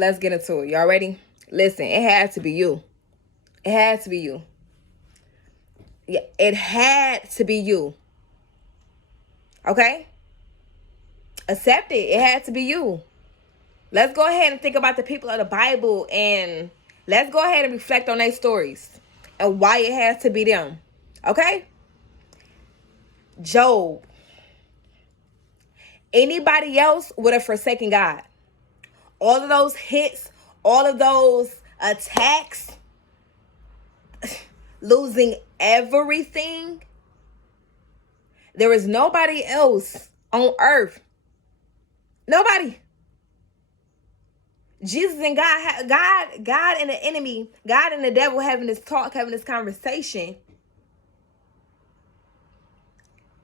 Let's get into it. Y'all ready? Listen, it had to be you. It had to be you. Yeah, it had to be you. Okay? Accept it. It had to be you. Let's go ahead and think about the people of the Bible and let's go ahead and reflect on their stories and why it has to be them. Okay? Job. Anybody else would have forsaken God. All of those hits, all of those attacks, losing everything. There is nobody else on earth. Nobody. Jesus and God and the enemy, God and the devil having this talk, having this conversation.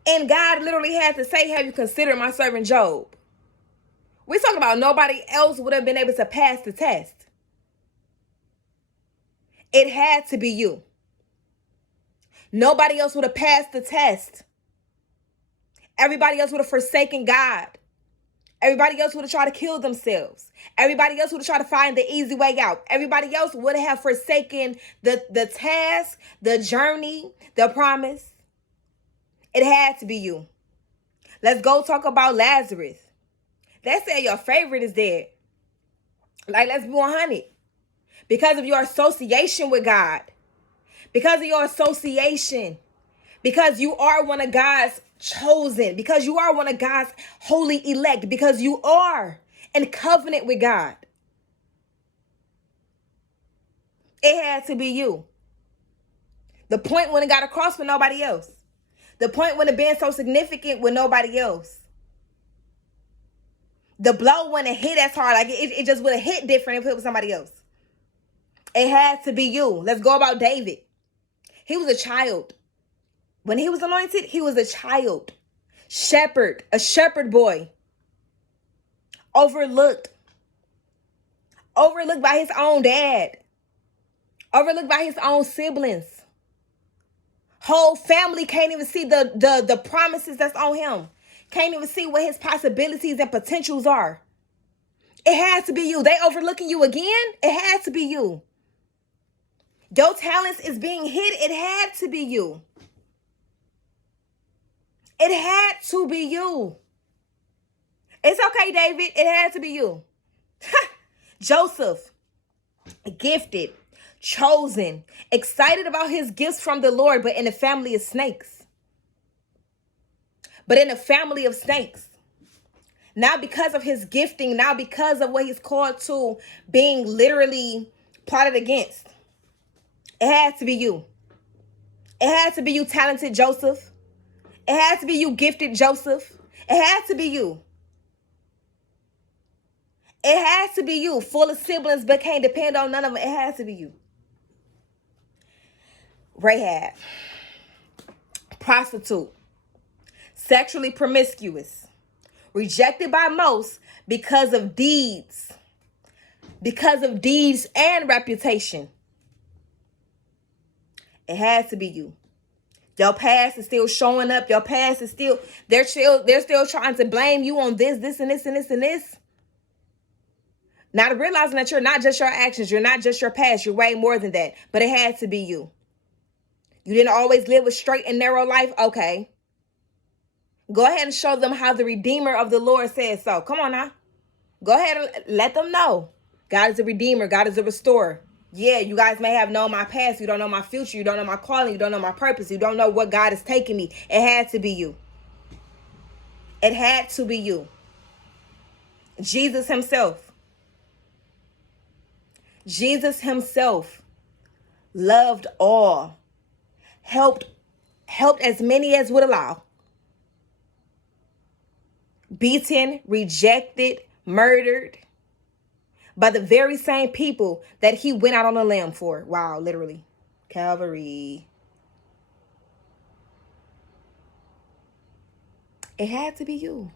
And God literally had to say, have you considered my servant Job? We're talking about nobody else would have been able to pass the test. It had to be you. Nobody else would have passed the test. Everybody else would have forsaken God. Everybody else would have tried to kill themselves. Everybody else would have tried to find the easy way out. Everybody else would have forsaken the task, the journey, the promise. It had to be you. Let's go talk about Lazarus. They say your favorite is dead. Like, let's be 100. Because of your association with God. Because of your association. Because you are one of God's chosen. Because you are one of God's holy elect. Because you are in covenant with God. It had to be you. The point when it got across with nobody else. The point when it been so significant with nobody else. The blow when it hit as hard, like it just would have hit different if it was somebody else. It had to be you. Let's go about David. He was a child. When he was anointed, he was a child. Shepherd, a shepherd boy. Overlooked. Overlooked by his own dad. Overlooked by his own siblings. Whole family can't even see the promises that's on him. Can't even see what his possibilities and potentials are. It has to be you. They overlooking you again? It has to be you. Your talents is being hid. It had to be you. It had to be you. It's okay, David. It had to be you. Joseph, gifted, chosen, excited about his gifts from the Lord, but in a family of snakes. But in a family of snakes. Not because of his gifting, not because of what he's called to, being literally plotted against. It had to be you. It had to be you, talented Joseph. It had to be you, gifted Joseph. It had to be you. It has to be you, full of siblings but can't depend on none of them. It has to be you. Rahab, prostitute, sexually promiscuous, rejected by most because of deeds and reputation. It has to be you. Your past is still showing up. Your past is still, they're still trying to blame you on this, and this. Not realizing that you're not just your actions. You're not just your past. You're way more than that. But it had to be you. You didn't always live a straight and narrow life? Okay. Go ahead and show them how the Redeemer of the Lord says so. Come on now. Go ahead and let them know. God is a Redeemer. God is a restorer. Yeah, you guys may have known my past. You don't know my future. You don't know my calling. You don't know my purpose. You don't know what God is taking me. It had to be you. It had to be you. Jesus himself. Jesus himself loved all. Helped as many as would allow. Beaten, rejected, murdered by the very same people that he went out on a limb for. Wow, literally. Calvary. It had to be you.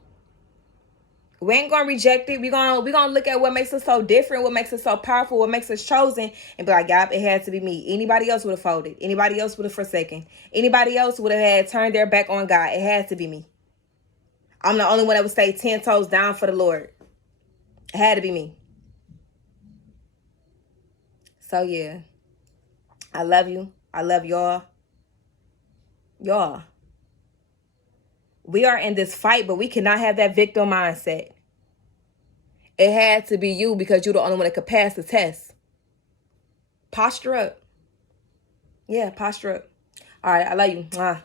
We ain't gonna reject it. We're gonna look at what makes us so different, what makes us so powerful, what makes us chosen, and be like, yep, it had to be me. Anybody else would have folded. Anybody else would have forsaken. Anybody else would have had turned their back on God. It had to be me. I'm the only one that would stay 10 toes down for the Lord. It had to be me. So yeah, I love you. I love y'all. Y'all, we are in this fight, but we cannot have that victim mindset. It had to be you because you're the only one that could pass the test. Posture up. Yeah, posture up. All right, I love you. Mwah.